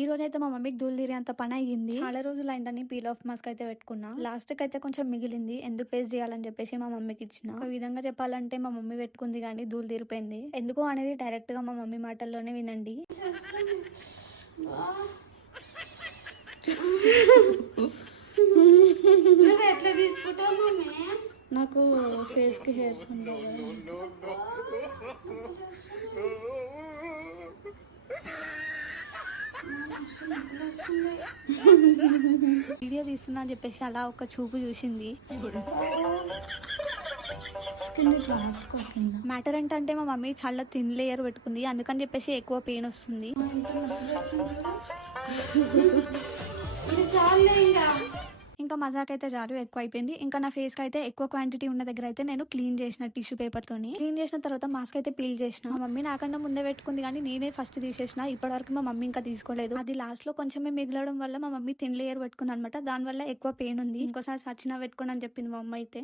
ఈ రోజు అయితే మా మమ్మీకి ధూళి తీరేంత పని అయ్యింది. చాలా రోజులు అయిందని పీల్ ఆఫ్ మాస్క్ అయితే పెట్టుకున్నా. లాస్ట్ కి అయితే కొంచెం మిగిలింది. ఎందుకు వేస్ట్ చేయాలని చెప్పేసి మా మమ్మీకి ఇచ్చిన. ఒక విధంగా చెప్పాలంటే మా మమ్మీ పెట్టుకుంది కానీ ధూళి తీరిపోయింది. ఎందుకు అనేది డైరెక్ట్ గా మా మమ్మీ మాటల్లోనే వినండి. నువ్వు ఎట్లా తీసుకుంటావు మమ్మీ? నాకు ఫేస్ కి హెయిర్స్ ఉండవు. వీడియో తీస్తున్నా అని చెప్పేసి అలా ఒక చూపు చూసింది. మ్యాటర్ ఏంటంటే మా మమ్మీ చాలా థిన్ లేయర్ పెట్టుకుంది, అందుకని చెప్పేసి ఎక్కువ పెయిన్ వస్తుంది. ఇది చాలే ఇంకా మజాక్ అయితే చాలు, ఎక్కువ అయిపోయింది. ఇంకా నా ఫేస్ కి అయితే ఎక్కువ క్వాంటిటీ ఉన్న దగ్గర అయితే నేను క్లీన్ చేసిన టిష్యూ పేపర్ తోని. క్లీన్ చేసిన తర్వాత మాస్క్ అయితే పీల్ చేసిన. మా మమ్మీ నాకన్నా ముందే పెట్టుకుంది కానీ నేనే ఫస్ట్ తీసేసిన. ఇప్పటివరకు మా మమ్మీ ఇంకా తీసుకోలేదు. అది లాస్ట్ లో కొంచెమే మిగలడం వల్ల మా మమ్మీ థిన్ లేయర్ పెట్టుకుంది అనమాట. దాని వల్ల ఎక్కువ పెయిన్ ఉంది. ఇంకోసారి సచ్చినా పెట్టుకోండి అని చెప్పింది మా అమ్మ అయితే.